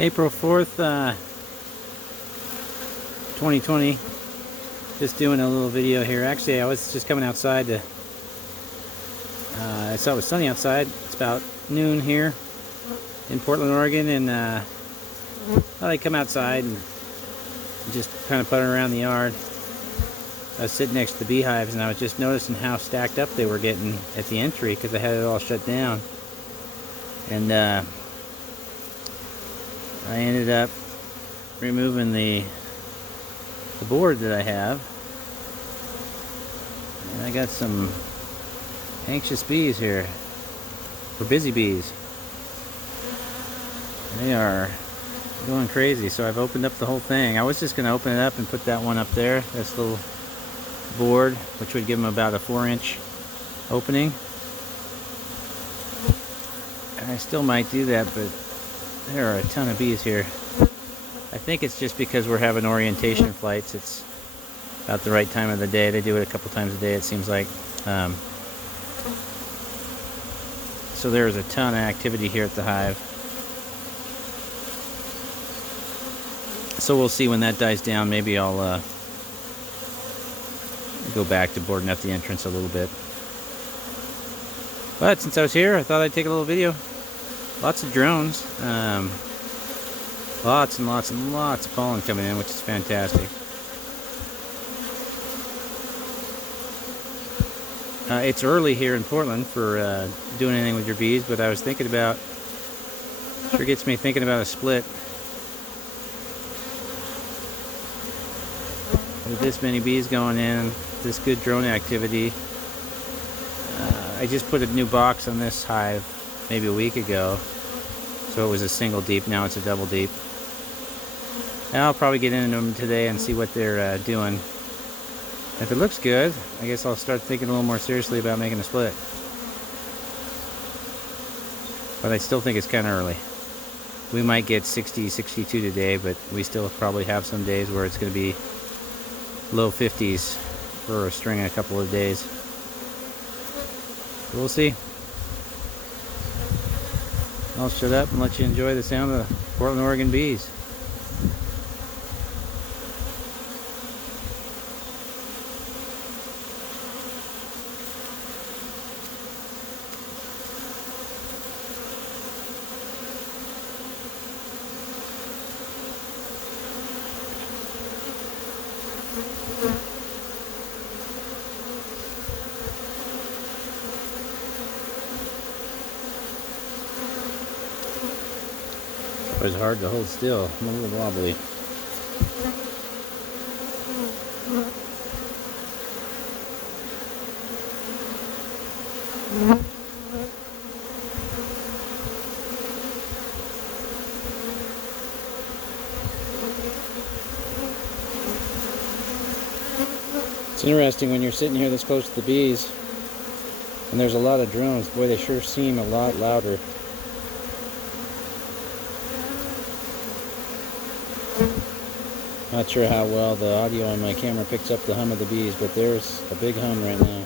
April 4th, 2020. Just doing a little video here. Actually, I was just coming outside to, I saw it was sunny outside. It's about noon here in Portland, Oregon, and I thought I'd come outside and just kind of putter around the yard. I was sitting next to the beehives, and I was just noticing how stacked up they were getting at the entry because I had it all shut down. And I ended up removing the board that I have, and I got some anxious bees here, or busy bees. They are going crazy, so I've opened up the whole thing. I was just going to open it up and put that one up there, this little board, which would give them about a 4-inch opening. And I still might do that, but there are a ton of bees here. I think it's just because we're having orientation flights. It's about the right time of the day. They do it a couple times a day, it seems like. So there's a ton of activity here at the hive. So we'll see when that dies down. Maybe I'll go back to boarding up the entrance a little bit. But since I was here, I thought I'd take a little video. Lots of drones. Lots and lots and lots of pollen coming in, which is fantastic. It's early here in Portland for doing anything with your bees, but I was thinking about, sure gets me thinking about a split. With this many bees going in, this good drone activity. I just put a new box on this hive maybe a week ago, so it was a single deep. Now it's a double deep. And I'll probably get into them today and see what they're doing. If it looks good, I guess I'll start thinking a little more seriously about making a split. But I still think it's kind of early. We might get 60, 62 today, but we still probably have some days where it's going to be low 50s for a string in a couple of days. We'll see. I'll shut up and let you enjoy the sound of the Portland, Oregon bees. It was hard to hold still. I'm a little wobbly. It's interesting when you're sitting here this close to the bees and there's a lot of drones. Boy, they sure seem a lot louder. Not sure how well the audio on my camera picks up the hum of the bees, but there's a big hum right now.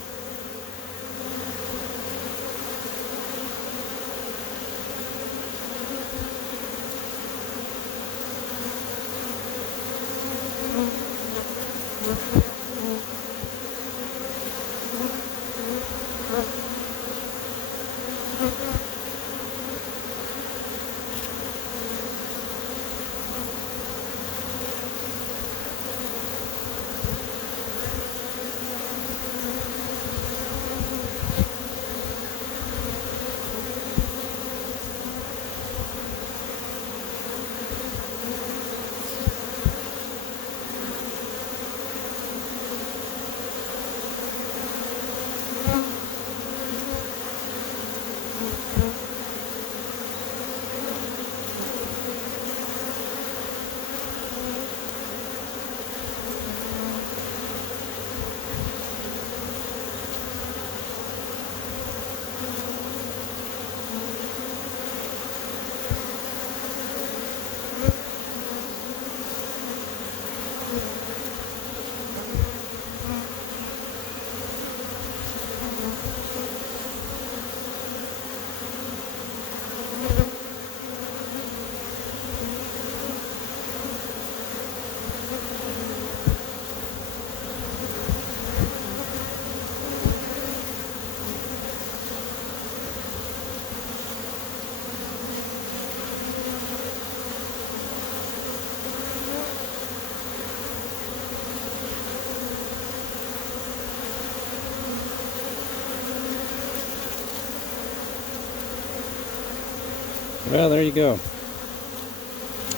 Well, there you go.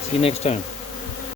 See you next time.